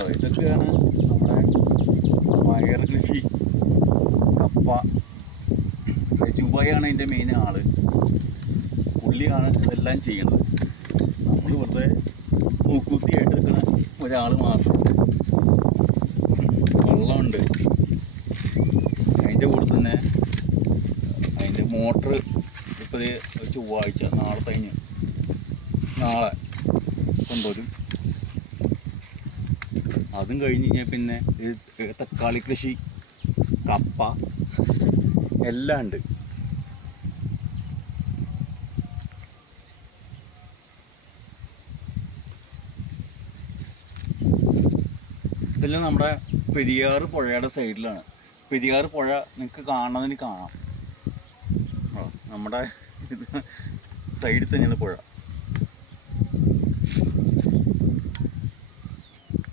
കണ്ടോ, ഇതൊക്കെയാണ് നമ്മുടെ പയർ കൃഷി. കപ്പ. ജുബയാണ് ഇതിൻ്റെ മെയിൻ ആള്. പുള്ളിയാണ് ഇതെല്ലാം ചെയ്യുന്നത്. നമ്മൾ വെറുതെ മൂക്കുത്തിയായിട്ട് നിൽക്കുന്ന ഒരാൾ മാത്രമുണ്ട്. വെള്ളമുണ്ട്. അതിൻ്റെ കൂടെ തന്നെ അതിൻ്റെ മോട്ടർ ഇപ്പോൾ ചൊവ്വാഴ്ച നാളെ കൊണ്ടുവരും. അതും കഴിഞ്ഞ് കഴിഞ്ഞാൽ പിന്നെ തക്കാളി കൃഷി, കപ്പ എല്ലാം ഉണ്ട്. ഇതെല്ലാം നമ്മുടെ പെരിയാർ പുഴയുടെ സൈഡിലാണ്. പെരിയാർ പുഴ നിങ്ങൾക്ക് കാണുന്നതിന് കാണാം. നമ്മുടെ സൈഡിൽ തന്നെയാണ് പുഴ.